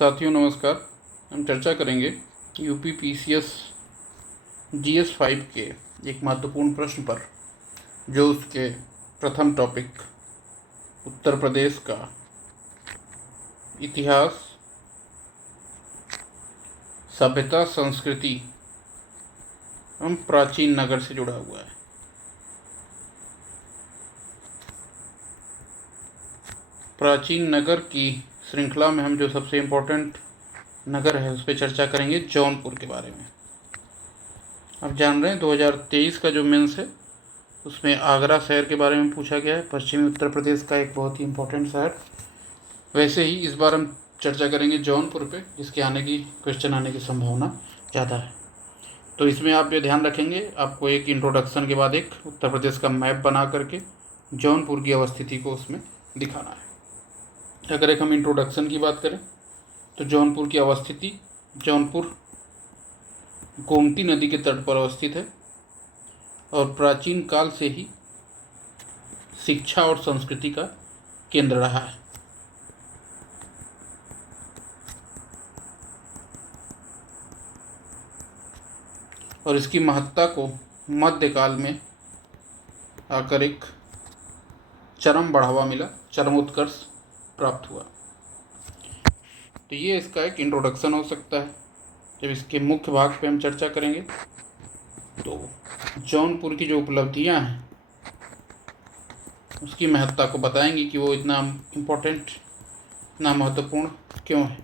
साथियों नमस्कार। हम चर्चा करेंगे यूपी पीसीएस जीएस 5 के एक महत्वपूर्ण प्रश्न पर, जो उसके प्रथम टॉपिक उत्तर प्रदेश का इतिहास, सभ्यता, संस्कृति एवं प्राचीन नगर से जुड़ा हुआ है। प्राचीन नगर की श्रृंखला में हम जो सबसे इम्पोर्टेंट नगर है उस पर चर्चा करेंगे, जौनपुर के बारे में। आप जान रहे हैं 2023 का जो मेंस है उसमें आगरा शहर के बारे में पूछा गया है, पश्चिमी उत्तर प्रदेश का एक बहुत ही इम्पोर्टेंट शहर। वैसे ही इस बार हम चर्चा करेंगे जौनपुर पे, जिसके क्वेश्चन आने की संभावना ज़्यादा है। तो इसमें आप ये ध्यान रखेंगे, आपको एक इंट्रोडक्शन के बाद एक उत्तर प्रदेश का मैप बना करके जौनपुर की अवस्थिति को उसमें दिखाना है। अगर एक हम इंट्रोडक्शन की बात करें तो जौनपुर की अवस्थिति, जौनपुर गोमती नदी के तट पर अवस्थित है और प्राचीन काल से ही शिक्षा और संस्कृति का केंद्र रहा है। और इसकी महत्ता को मध्यकाल में आकर एक चरम बढ़ावा मिला, चरमोत्कर्ष प्राप्त हुआ। तो ये इसका एक इंट्रोडक्शन हो सकता है। जब इसके मुख्य भाग पे हम चर्चा करेंगे तो जौनपुर की जो उपलब्धियां हैं उसकी महत्ता को बताएंगे कि वो इतना इम्पोर्टेंट, इतना महत्वपूर्ण क्यों है।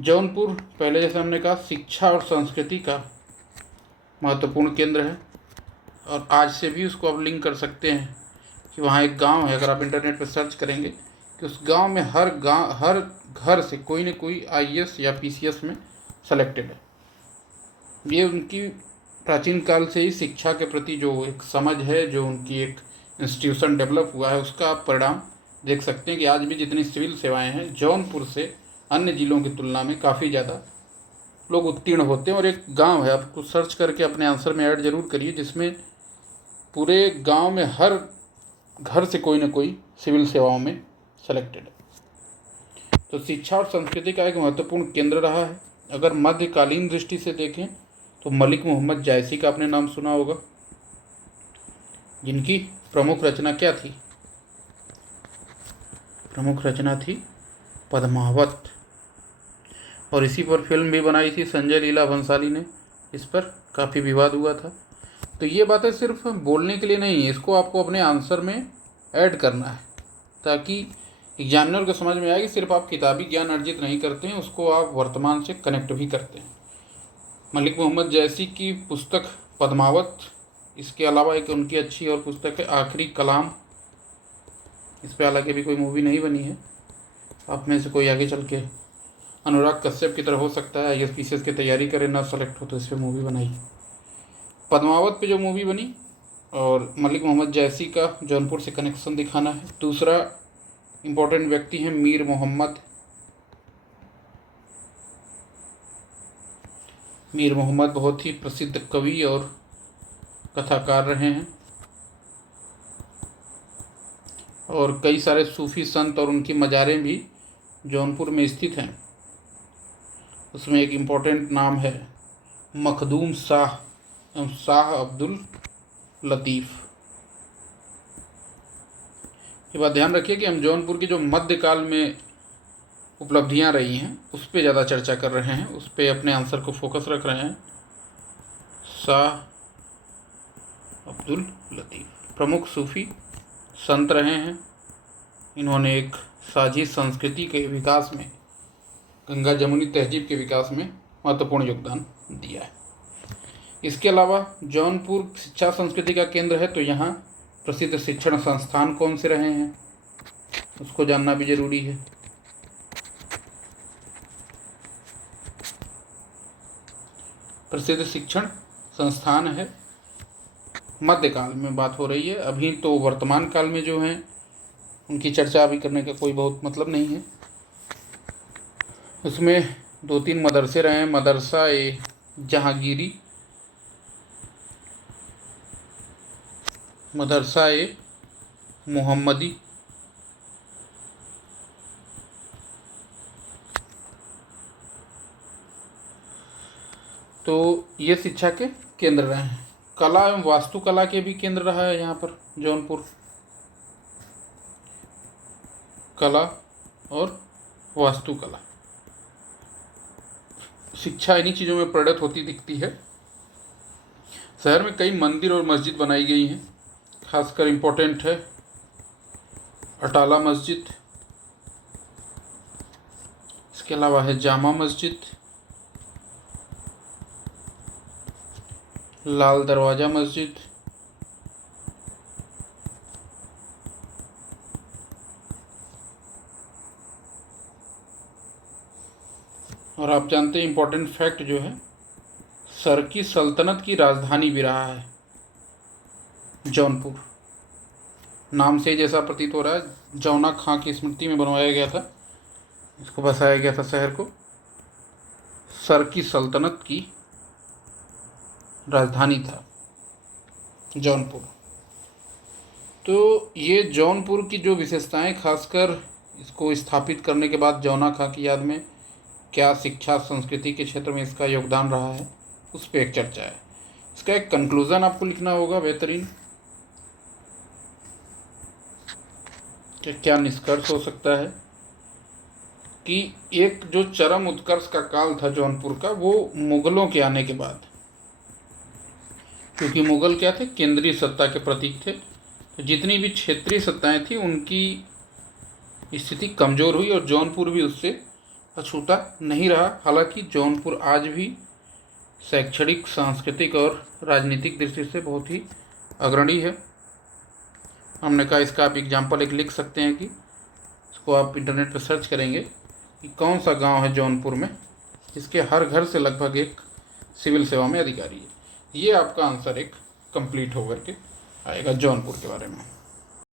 जौनपुर पहले जैसे हमने कहा शिक्षा और संस्कृति का महत्वपूर्ण केंद्र है, और आज से भी उसको आप लिंक कर सकते हैं कि वहाँ एक गांव है। अगर आप इंटरनेट पर सर्च करेंगे कि उस गांव में हर घर से कोई न कोई आईएएस या पीसीएस में सेलेक्टेड है। ये उनकी प्राचीन काल से ही शिक्षा के प्रति जो एक समझ है, जो उनकी एक इंस्टीट्यूशन डेवलप हुआ है, उसका आप परिणाम देख सकते हैं कि आज भी जितनी सिविल सेवाएं हैं जौनपुर से अन्य ज़िलों की तुलना में काफ़ी ज़्यादा लोग उत्तीर्ण होते हैं। और एक गांव है, आपको सर्च करके अपने आंसर में ऐड जरूर करिए, जिसमें पूरे गांव में हर घर से कोई न कोई सिविल सेवाओं में सेलेक्टेड है। तो शिक्षा और संस्कृति का एक महत्वपूर्ण केंद्र रहा है। अगर मध्यकालीन दृष्टि से देखें तो मलिक मोहम्मद जायसी का आपने नाम सुना होगा, जिनकी प्रमुख रचना क्या थी? प्रमुख रचना थी पद्मावत। और इसी पर फिल्म भी बनाई थी संजय लीला भंसाली ने, इस पर काफ़ी विवाद हुआ था। तो ये बातें सिर्फ बोलने के लिए नहीं है, इसको आपको अपने आंसर में ऐड करना है, ताकि एग्जामिनर को समझ में आए कि सिर्फ आप किताबी ज्ञान अर्जित नहीं करते हैं, उसको आप वर्तमान से कनेक्ट भी करते हैं। मलिक मोहम्मद जायसी की पुस्तक पद्मावत, इसके अलावा एक उनकी अच्छी और पुस्तक है आखिरी कलाम। इस पर हालांकि भी कोई मूवी नहीं बनी है। आप में से कोई आगे चल के अनुराग कश्यप की तरह हो सकता है, आईएएस पीसीएस की तैयारी करे, ना सेलेक्ट हो तो इस पर मूवी बनाई। पद्मावत पे जो मूवी बनी, और मलिक मोहम्मद जायसी का जौनपुर से कनेक्शन दिखाना है। दूसरा इम्पोर्टेंट व्यक्ति हैं मीर मोहम्मद। मीर मोहम्मद बहुत ही प्रसिद्ध कवि और कथाकार रहे हैं, और कई सारे सूफी संत और उनकी मज़ारें भी जौनपुर में स्थित हैं। उसमें एक इम्पोर्टेंट नाम है मखदूम शाह एवं शाह अब्दुल लतीफ़। ये बात ध्यान रखिए कि हम जौनपुर की जो मध्यकाल में उपलब्धियां रही हैं उस पर ज़्यादा चर्चा कर रहे हैं, उस पर अपने आंसर को फोकस रख रहे हैं। शाह अब्दुल लतीफ़ प्रमुख सूफी संत रहे हैं। इन्होंने एक साझी संस्कृति के विकास में, गंगा जमुनी तहजीब के विकास में महत्वपूर्ण योगदान दिया है। इसके अलावा जौनपुर शिक्षा संस्कृति का केंद्र है, तो यहाँ प्रसिद्ध शिक्षण संस्थान कौन से रहे हैं उसको जानना भी जरूरी है। प्रसिद्ध शिक्षण संस्थान है, मध्यकाल में बात हो रही है, अभी तो वर्तमान काल में जो हैं उनकी चर्चा अभी करने का कोई बहुत मतलब नहीं है। उसमें 2-3 मदरसे रहे हैं। मदरसा ए जहांगीरी, मदरसा ए मोहम्मदी, तो ये शिक्षा के केंद्र रहे हैं। कला एवं वास्तुकला के भी केंद्र रहा है यहाँ पर जौनपुर। कला और वास्तुकला, शिक्षा इन्हीं चीज़ों में परिणत होती दिखती है। शहर में कई मंदिर और मस्जिद बनाई गई हैं। खासकर इम्पोर्टेंट है अटाला मस्जिद, इसके अलावा है जामा मस्जिद, लाल दरवाज़ा मस्जिद, और आप जानते हैं इम्पोर्टेंट फैक्ट जो है, सरकी सल्तनत की राजधानी भी रहा है जौनपुर। नाम से जैसा प्रतीत हो रहा है, जौना खां की स्मृति में बनवाया गया था, इसको बसाया गया था शहर को। सरकी सल्तनत की राजधानी था जौनपुर। तो ये जौनपुर की जो विशेषताएं, खासकर इसको स्थापित करने के बाद जौना खां की याद में क्या शिक्षा संस्कृति के क्षेत्र में इसका योगदान रहा है, उस पर एक चर्चा है। इसका एक कंक्लूजन आपको लिखना होगा बेहतरीन, कि क्या निष्कर्ष हो सकता है कि एक जो चरम उत्कर्ष का काल था जौनपुर का, वो मुगलों के आने के बाद, क्योंकि मुगल क्या थे, केंद्रीय सत्ता के प्रतीक थे, तो जितनी भी क्षेत्रीय सत्ताएं थी उनकी स्थिति कमज़ोर हुई और जौनपुर भी उससे अछूता नहीं रहा। हालांकि जौनपुर आज भी शैक्षणिक, सांस्कृतिक और राजनीतिक दृष्टि से बहुत ही अग्रणी है। हमने कहा इसका आप एग्जाम्पल एक लिख सकते हैं कि इसको आप इंटरनेट पर सर्च करेंगे कि कौन सा गांव है जौनपुर में जिसके हर घर से लगभग एक सिविल सेवा में अधिकारी है। ये आपका आंसर एक कंप्लीट होकर के आएगा जौनपुर के बारे में।